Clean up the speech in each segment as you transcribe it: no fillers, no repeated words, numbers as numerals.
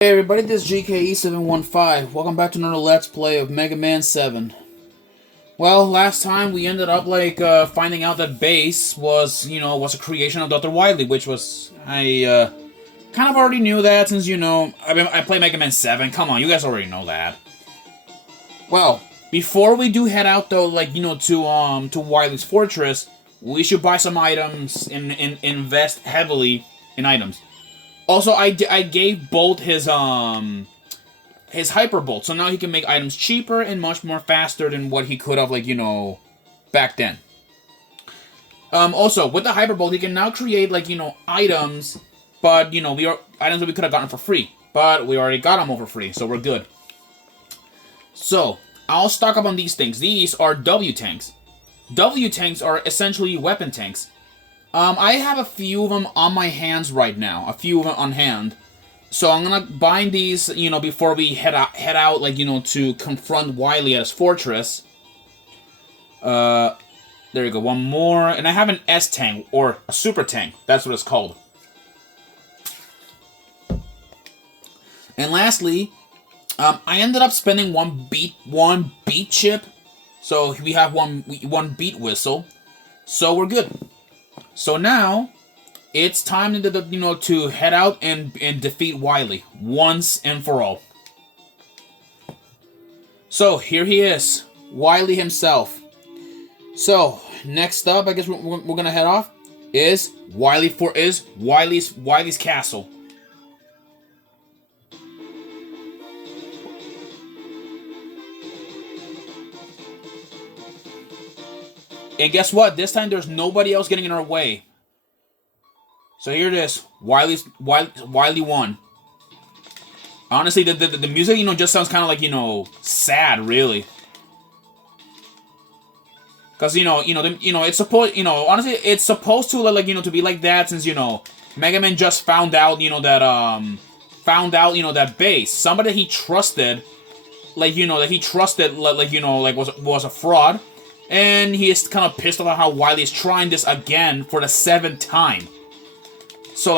Hey everybody, this is GKE715. Welcome back to another Let's Play of Mega Man 7. Well, last time we ended up finding out that Base was a creation of Dr. Wily, which was I kind of already knew that since I play Mega Man 7. Come on, you guys already know that. Well, before we do head out though, to Wily's fortress, we should buy some items and invest heavily in items. Also, I gave Bolt his Hyper Bolt, so now he can make items cheaper and much more faster than what he could have, back then. Also, with the Hyper Bolt, he can now create, items, but, items that we could have gotten for free. But we already got them all for free, so we're good. So, I'll stock up on these things. These are W tanks. W tanks are essentially weapon tanks. I have a few of them on my hands right now. A few of them on hand. So I'm gonna bind these, before we head out, to confront Wily at his fortress. There you go, one more. And I have an S-tank, or a super tank. That's what it's called. And lastly, I ended up spending one beat chip. So we have one beat whistle. So we're good. So now, it's time to head out and defeat Wily once and for all. So here he is, Wily himself. So next up, I guess we're gonna head off is Wily's castle. And guess what? This time there's nobody else getting in our way. So here it is. Wily won. Honestly, the music, just sounds kind of sad, really. Cause it's supposed, honestly, it's supposed to to be like that since Mega Man just found out, that Base, somebody that he trusted, was a fraud. And he is kind of pissed about how Wily is trying this again for the 7th time. So,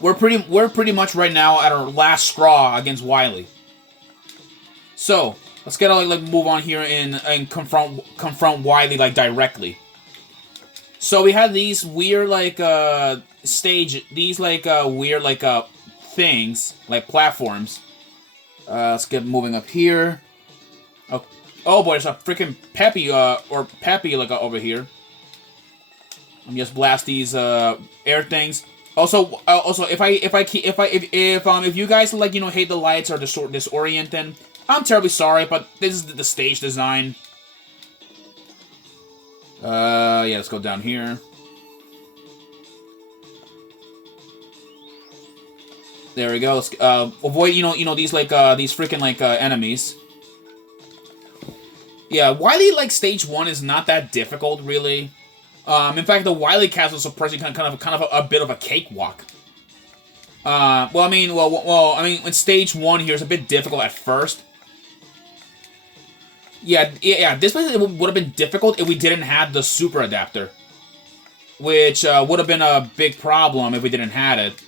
we're pretty much right now at our last straw against Wily. So, let's get move on here and confront Wily directly. So we have these weird weird things, platforms. Let's get moving up here. Oh boy, there's a freaking Peppy, over here. Let me just blast these air things. Also, if you guys hate the lights or disorienting, I'm terribly sorry, but this is the stage design. Yeah, let's go down here. There we go. Let's avoid these these freaking enemies. Yeah, Wily, stage 1 is not that difficult, really. In fact, the Wily Castle is surprisingly kind of a bit of a cakewalk. In stage 1 here is a bit difficult at first. Yeah, this place would have been difficult if we didn't have the super adapter. Which would have been a big problem if we didn't have it.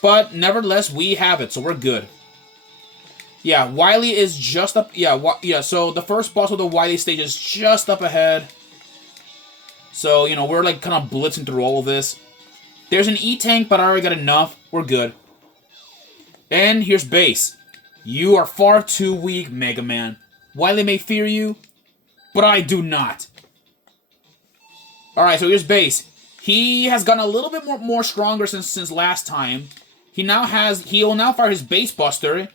But, nevertheless, we have it, so we're good. Yeah, Wily is just up... Yeah, so the first boss of the Wily stage is just up ahead. So, we're, kind of blitzing through all of this. There's an E-Tank, but I already got enough. We're good. And here's Base. You are far too weak, Mega Man. Wily may fear you, but I do not. Alright, so here's Base. He has gotten a little bit more stronger since last time. He'll now fire his Base Buster.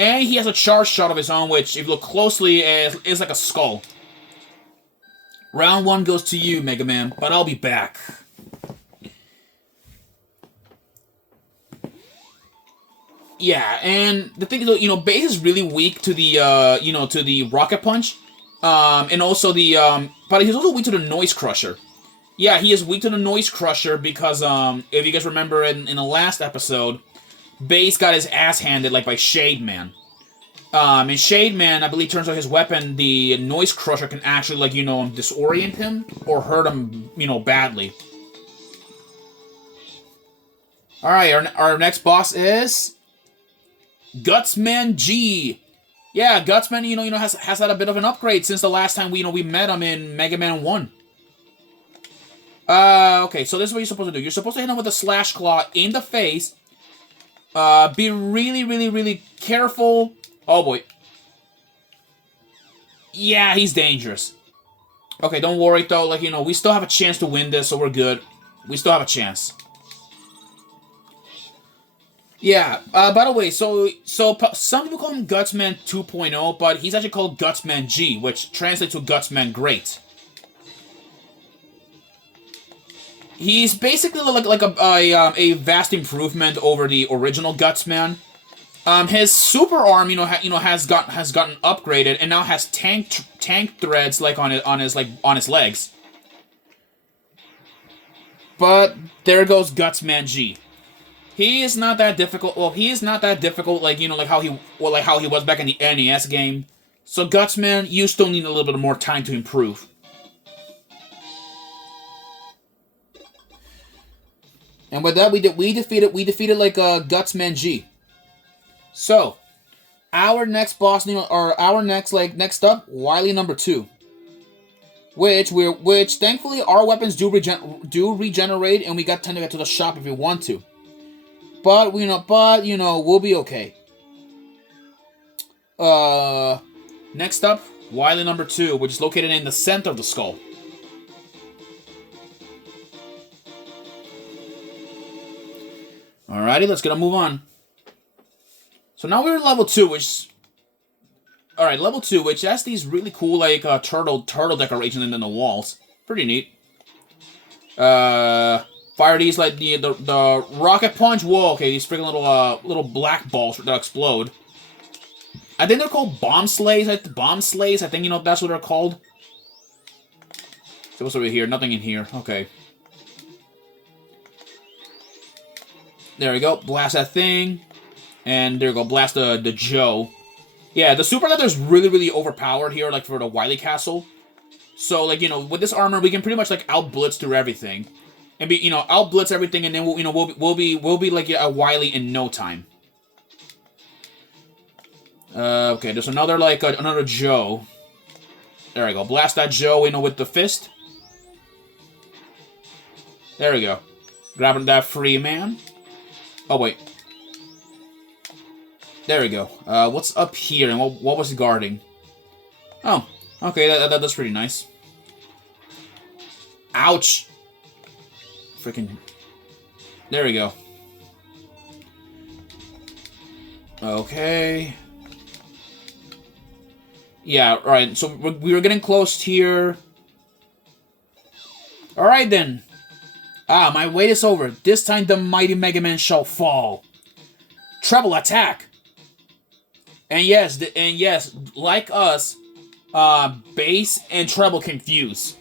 And he has a charge shot of his own, which, if you look closely, is like a skull. Round 1 goes to you, Mega Man, but I'll be back. Yeah, and the thing is, Base is really weak to the, to the Rocket Punch. And also but he's also weak to the Noise Crusher. Yeah, he is weak to the Noise Crusher because, if you guys remember in the last episode, Base got his ass handed, by Shade Man. And Shade Man, I believe, turns out his weapon, the Noise Crusher, can actually, disorient him or hurt him, badly. Alright, our next boss is Gutsman G. Yeah, Gutsman, has had a bit of an upgrade since the last time we met him in Mega Man 1. Okay, so this is what you're supposed to do. You're supposed to hit him with a Slash Claw in the face. Be really, really, really careful. Oh, boy. Yeah, he's dangerous. Okay, don't worry, though. We still have a chance to win this, so we're good. We still have a chance. Yeah, by the way, so some people call him Gutsman 2.0, but he's actually called Gutsman G, which translates to Gutsman Great. He's basically like a vast improvement over the original Gutsman. His super arm, has gotten upgraded and now has tank threads on his legs. But there goes Gutsman G. He is not that difficult. Well, he is not that difficult, like how he was back in the NES game. So Gutsman, you still need a little bit more time to improve. And with that, we defeated Gutsman G. So, our next boss, next up, Wily number 2. Which thankfully our weapons do regenerate, and we got time to get to the shop if we want to. But we'll be okay. Next up, Wily number 2, which is located in the center of the skull. Alrighty, let's move on. So now we're at level 2, which... Alright, level 2, which has these really cool, turtle decorations in the walls. Pretty neat. Fire these, the rocket punch. Whoa, okay, these freaking little black balls that explode. I think they're called bomb slays. Bomb slays, I think, that's what they're called. So what's over here? Nothing in here. Okay. There we go. Blast that thing. And there we go. Blast the Joe. Yeah, the Super Leather is really, really overpowered here, for the Wily Castle. So, with this armor, we can pretty much, out-blitz through everything. And out-blitz everything, and then we'll be like a Wily in no time. Okay, there's another, another Joe. There we go. Blast that Joe, with the fist. There we go. Grabbing that free man. Oh, wait. There we go. What's up here, and what was he guarding? Oh, okay, that's pretty nice. Ouch! Freaking... There we go. Okay. Yeah, alright, so we were getting close here. Alright then. Ah, my wait is over. This time the mighty Megaman shall fall. Treble attack! And yes, like us, bass and treble confuse.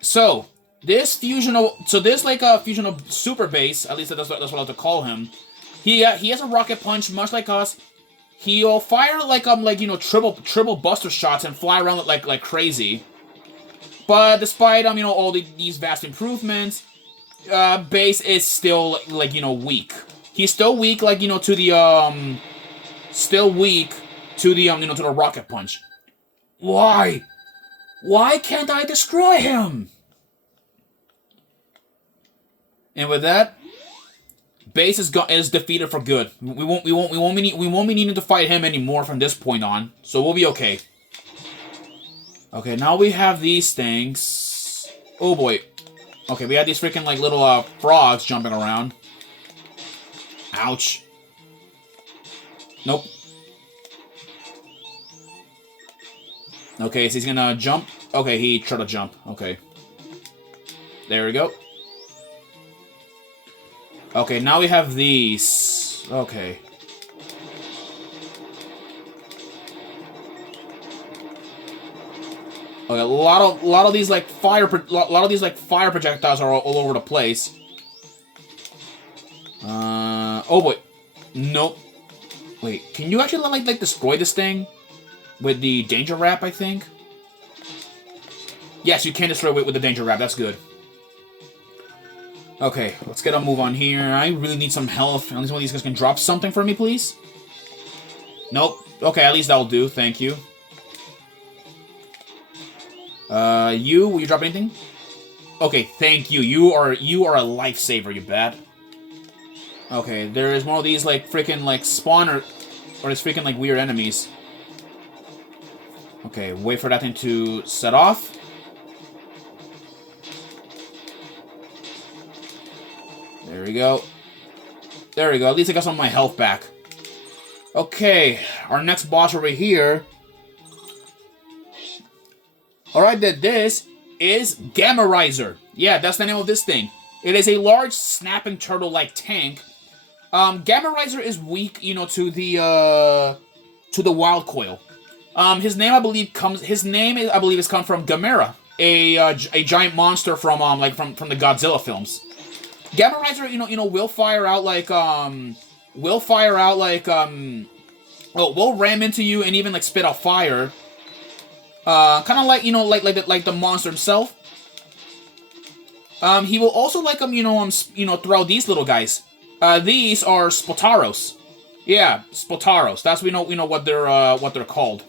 So this fusion of super bass, at least that's what I like to call him. He has a rocket punch, much like us. He'll fire triple buster shots and fly around like crazy. But despite all these vast improvements, bass is still weak. He's still weak to the to the rocket punch. Why? Why can't I destroy him? And with that, Bass is defeated for good. We won't be needing to fight him anymore from this point on, so we'll be okay. Okay, now we have these things. Oh boy. Okay, we had these freaking little frogs jumping around. Ouch. Nope. Okay, so he's gonna jump. Okay, he tried to jump. Okay. There we go. Okay, now we have these. Okay. Okay, a lot of these fire projectiles are all over the place. Oh boy. Nope. Wait, can you actually destroy this thing with the danger wrap, I think? Yes, you can destroy it with the danger wrap. That's good. Okay, let's get a move on here. I really need some health. At least one of these guys can drop something for me, please. Nope. Okay, at least that'll do. Thank you. Will you drop anything? Okay, thank you. You are a lifesaver, you bat. Okay, there is more of these, like, freaking, like, spawner... Or these freaking, like, weird enemies. Okay, wait for that thing to set off. There we go. There we go. At least I got some of my health back. Okay, our next boss over here. Alright, this is Gamma-Riser. Yeah, that's the name of this thing. It is a large, snapping turtle-like tank. Gamma-Riser is weak, you know, to the Wild Coil. His name, I believe, comes from Gamera, a giant monster from the Godzilla films. Gamma-Riser, will fire out like, will ram into you and even, like, spit out fire. Kind of like, like the monster himself. He will also, like, throw out these little guys. These are Spotaros. Yeah, Spotaros. That's we know what they're called.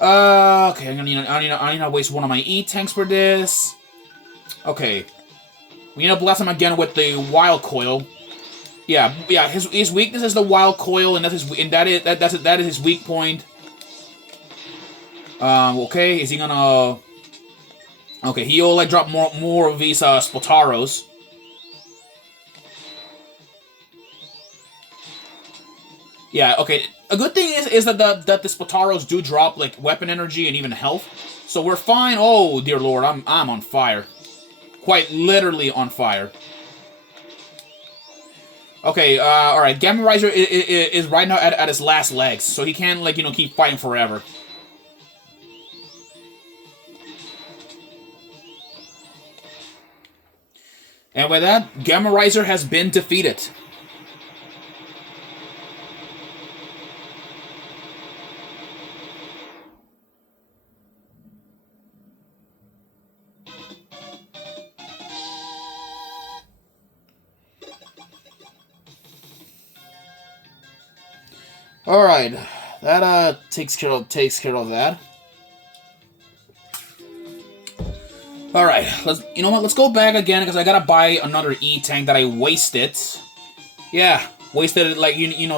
Okay, I need to waste one of my E-tanks for this. Okay. We need to blast him again with the Wild Coil. Yeah. His weakness is the Wild Coil, and that is his weak point. Okay, is he gonna... Okay, he'll, like, drop more of these, Spotaros. Yeah, okay. A good thing is that the Spotaros do drop, like, weapon energy and even health. So we're fine. Oh, dear lord, I'm on fire. Quite literally on fire. Okay, alright. Gamma-Riser is right now at his last legs, so he can't, like, keep fighting forever. And with that, Gamma-Riser has been defeated. Alright, that takes care of that. Alright, let's go back again, because I gotta buy another E-tank that I wasted. Yeah, wasted it, like,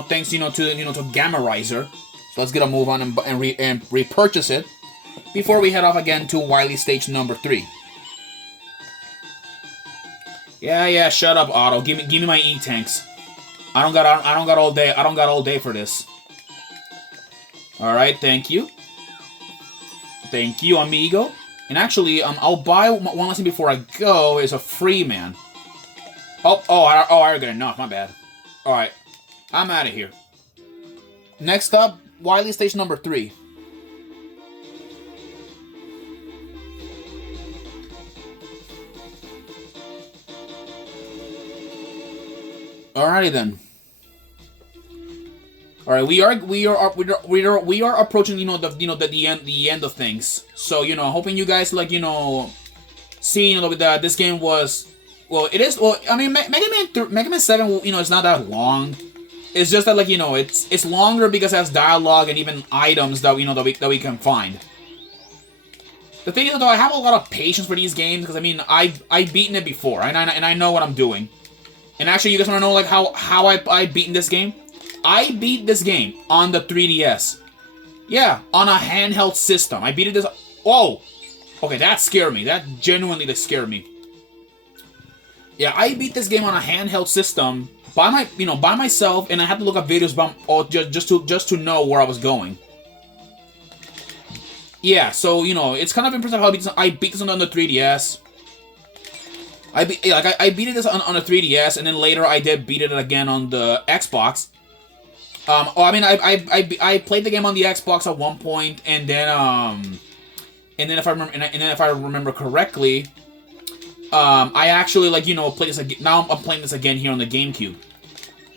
thanks, to Gamma-Riser. So let's get a move on and repurchase it before we head off again to Wily Stage number 3. Yeah, shut up, Otto. Give me my E-tanks. I don't got all day for this. Alright, thank you. Thank you, amigo. And actually, I'll buy one last thing before I go. Is a free man. I already got enough. My bad. Alright. I'm out of here. Next up, Wily Station number 3. Alrighty then. All right, we are approaching the end of things. So hoping you guys seeing that this game was it is I mean Mega Man 7 it's not that long. It's just that it's longer because it has dialogue and even items that that we can find. The thing is though, I have a lot of patience for these games because I've beaten it before and I know what I'm doing. And actually, you guys want to know how I beaten this game? I beat this game on the 3DS. Yeah, on a handheld system. I beat it this... Whoa! Okay, that scared me. That genuinely scared me. Yeah, I beat this game on a handheld system by myself, and I had to look up videos just to know where I was going. Yeah, so it's kind of impressive how I beat this on the 3DS. I beat it on a 3DS, and then later I did beat it again on the Xbox. I played the game on the Xbox at one point, and then if I remember correctly, I actually played this again. Now I'm playing this again here on the GameCube.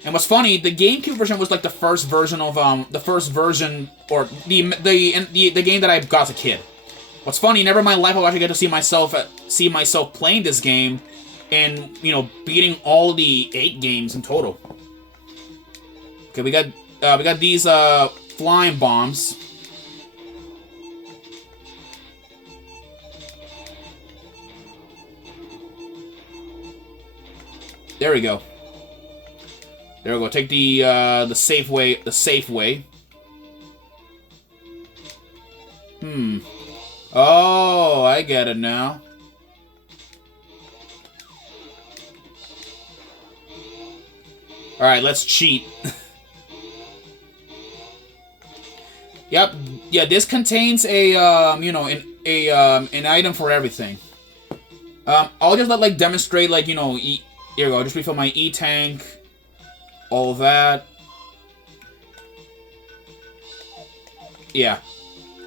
And what's funny, the GameCube version was like the first version of or the game that I got as a kid. What's funny, never in my life I'll actually get to see myself playing this game and you know, beating all the 8 games in total. Okay, we got these flying bombs. There we go. There we go. Take the safe way. The safe way. Oh, I get it now. All right, let's cheat. Yep. Yeah, this contains a you know, an item for everything. I'll just like demonstrate, like, you know, here we go. Just refill my E-tank. All of that. Yeah.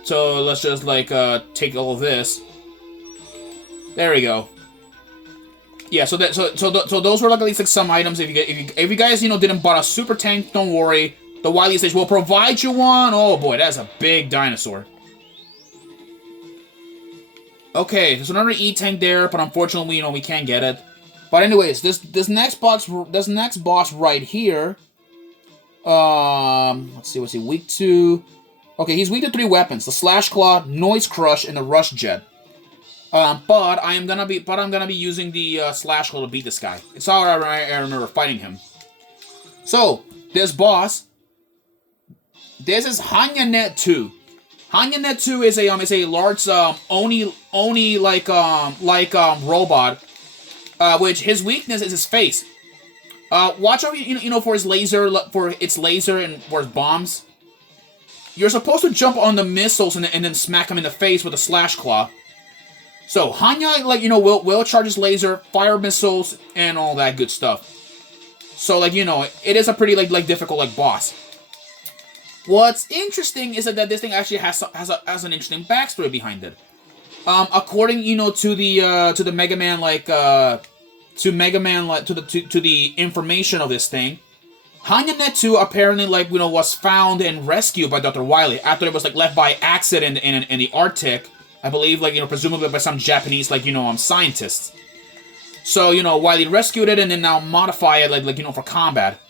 So let's just like take all of this. There we go. Yeah. So those were like at least like some items. If you guys, you know, didn't buy a super tank, don't worry. The Wily stage will provide you one. Oh boy, that's a big dinosaur. Okay, there's another E-tank there, but unfortunately, you know, we can't get it. But anyways, this next boss right here. Let's see, what's he weak to? Okay, he's weak to 3 weapons: the Slash Claw, Noise Crush, and the Rush Jet. But I'm gonna be using the Slash Claw to beat this guy. It's how I remember fighting him. So this boss. This is Hanyanet 2. Hanyanet 2 is a large Oni like robot, which his weakness is his face. Watch out, you know, for its laser and for its bombs. You're supposed to jump on the missiles and then smack him in the face with a Slash Claw. So Hanya, like, you know, will charge his laser, fire missiles, and all that good stuff. So, like, you know, it is a pretty like difficult like boss. What's interesting is that this thing actually has an interesting backstory behind it. According, you know, to the Megaman to the information of this thing, Hanyanet 2 apparently, like, you know, was found and rescued by Dr. Wily after it was like left by accident in the Arctic, I believe, like, you know, presumably by some Japanese, like, you know, scientists. So, you know, Wily rescued it and then now modify it like you know, for combat.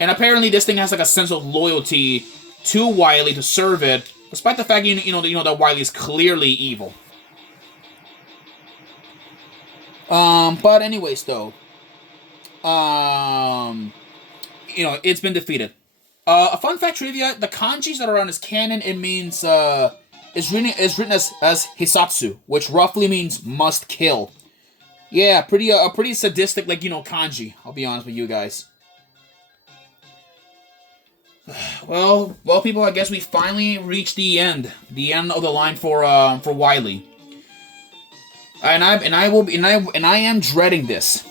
And apparently this thing has like a sense of loyalty to Wily to serve it, despite the fact you know that Wily is clearly evil. But anyways, though, you know, it's been defeated. A fun fact trivia: the kanjis that are on his canon, it means is written as Hisatsu, which roughly means must kill. Yeah, a pretty sadistic, like, you know, kanji. I'll be honest with you guys. Well, people. I guess we finally reached the end of the line for Wily. And I am dreading this,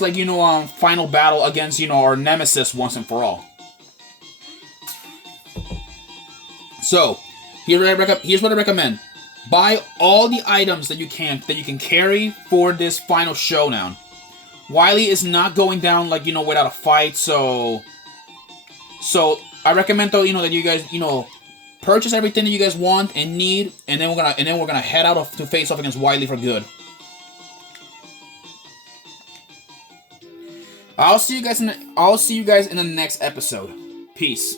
like, you know, final battle against, you know, our nemesis once and for all. So, here's what I recommend: buy all the items that you can carry for this final showdown. Wily is not going down, like, you know, without a fight, so I recommend, though, you know, that you guys, you know, purchase everything that you guys want and need, and then we're gonna head out to face off against Wily for good. I'll see you guys in the next episode. Peace.